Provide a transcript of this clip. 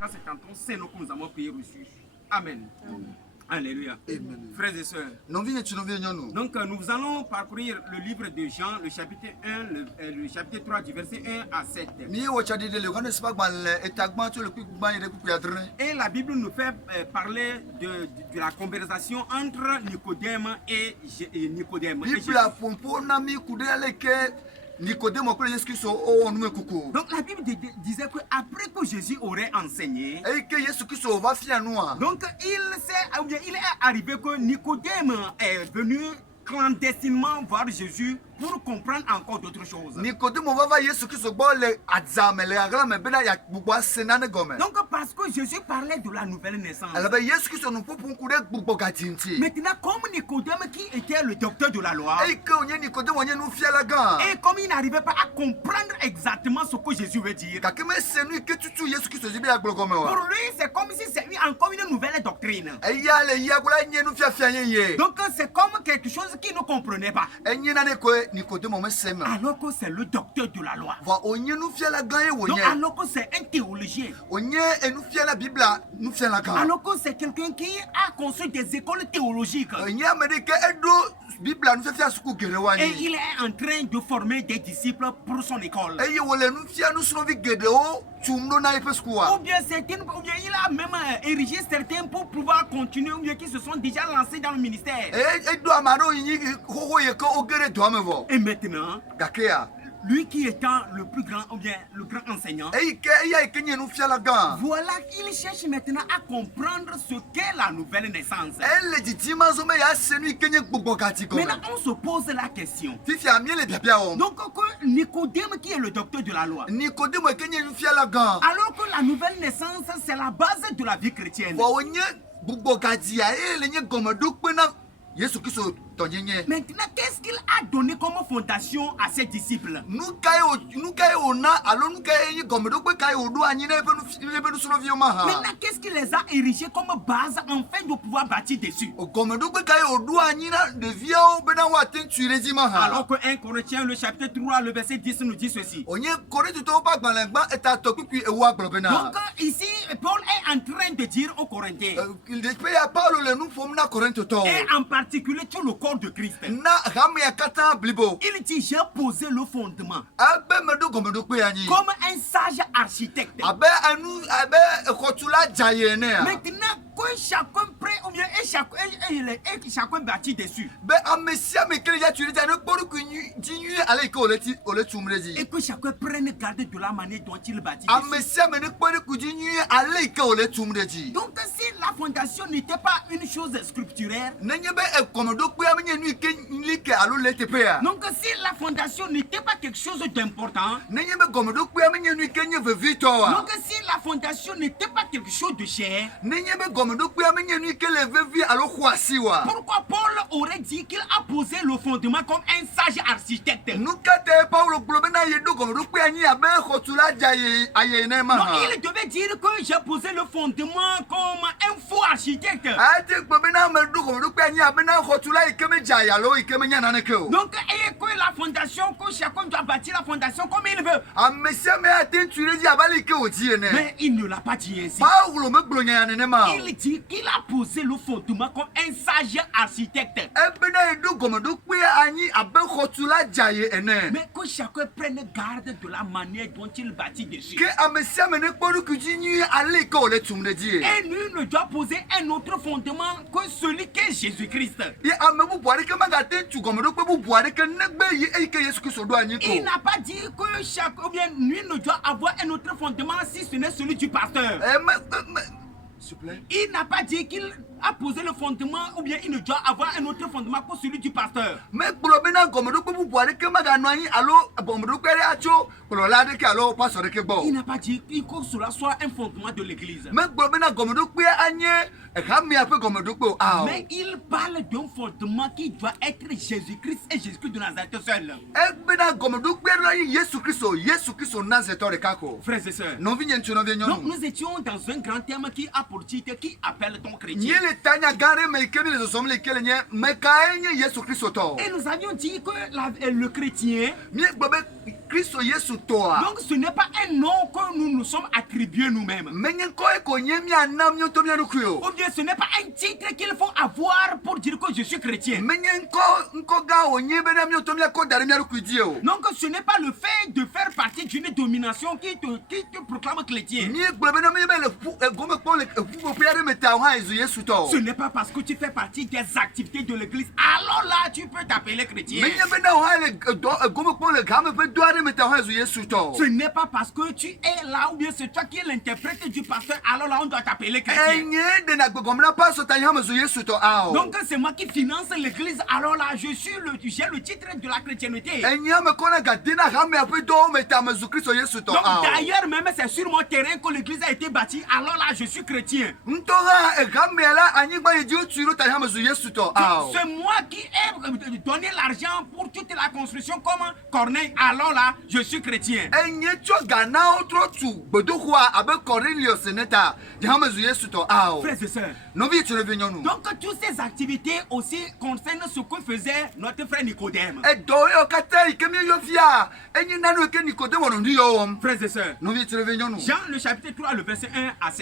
Quand c'est canton, c'est nous que nous avons prié reçu. Amen. Alléluia. Amen. Frères et sœurs. Donc nous allons parcourir le livre de Jean, le chapitre 1, le chapitre 3 du verset 1 à 7. Et la Bible nous fait parler de la conversation entre Nicodème et Nicodème. Donc la Bible disait qu'après que Jésus aurait enseigné, donc il est arrivé que Nicodème est venu clandestinement voir Jésus pour comprendre encore d'autres choses. Donc parce que Jésus parlait de la nouvelle naissance. Maintenant, comme Nicodème qui était le docteur de la loi, et comme il n'arrivait pas à comprendre exactement ce que Jésus veut dire, pour lui c'est comme si c'est encore une nouvelle doctrine. Donc c'est comme quelque chose qu'il ne comprenait pas. Alors que c'est le docteur de la loi. Donc, alors que c'est un théologien. Alors que c'est quelqu'un qui a construit des écoles théologiques. Et il est en train de former des disciples pour son école. Ou bien il a même érigé certains pour pouvoir continuer, ou bien qui se sont déjà lancés dans le ministère. Et maintenant, lui qui étant le plus grand, ou bien le grand enseignant, voilà, il cherche maintenant à comprendre ce qu'est la nouvelle naissance. Maintenant, on se pose la question. Donc, Nicodème qui est le docteur de la loi, alors que la nouvelle naissance, c'est la base de la vie chrétienne. Maintenant, qu'est-ce qu'il a donné comme fondation à ses disciples? Maintenant, qu'est-ce qu'il les a érigés comme base afin de pouvoir bâtir dessus? Alors que 1 Corinthiens, le chapitre 3, le verset 10 nous dit ceci. Donc ici, Paul est en train de dire aux Corinthiens, et en particulier tout le corps de Christ, il dit j'ai posé le fondement comme un sage architecte. Maintenant que chacun prend, ou bien chacun bâtit dessus, et que chacun prenne garde de la manière dont il bâtit dessus. Donc si la fondation n'était pas une chose scripturaire, donc si la fondation n'était pas quelque chose d'important, donc si la fondation n'était pas quelque chose de cher, pourquoi Paul aurait dit qu'il a posé le fondement comme un sage architecte? Donc il devait dire que j'ai posé le fondement comme un faux architecte. Donc, et que la fondation, que chacun doit bâtir la fondation comme il veut. Mais il ne l'a pas dit ainsi. Il dit qu'il a posé le fondement comme un sage architecte. Mais que chacun prenne garde de la manière dont il bâtit dessus. Et nul ne doit poser un autre fondement que celui qu'est Jésus-Christ. Il n'a pas dit que ou bien nul ne doit avoir un autre fondement si ce n'est celui du pasteur. Il n'a pas dit qu'il a posé le fondement, ou bien il ne doit avoir un autre fondement que celui du pasteur. Il n'a pas dit que cela soit un fondement de l'église. Mais il parle d'un fondement qui doit être Jésus-Christ et Jésus-Christ de Nazareth seul. Frères et sœurs, donc nous étions dans un grand thème qui a pour titre qui appelle ton chrétien. nous avions dit que le chrétien, donc ce n'est pas un nom que nous nous sommes attribués nous-mêmes. Ou bien ce n'est pas un titre qu'il faut avoir pour dire que je suis chrétien. Donc ce n'est pas le fait de faire partie d'une domination qui te proclame chrétien. Ce n'est pas parce que tu fais partie des activités de l'église, alors là tu peux t'appeler chrétien. Ce n'est pas parce que tu es là ou bien c'est toi qui es l'interprète du pasteur, alors là on doit t'appeler chrétien. Donc c'est moi qui finance l'église, alors là j'ai le titre de la chrétienté. Donc d'ailleurs même c'est sur mon terrain que l'église a été bâtie, alors là je suis chrétien. C'est moi qui ai donné l'argent pour toute la construction comme Corneille, alors là je suis chrétien. Frères et sœurs, donc toutes ces activités aussi concernent ce que faisait notre frère Nicodème. Frères et sœurs, Jean le chapitre 3 le verset 1 à 7.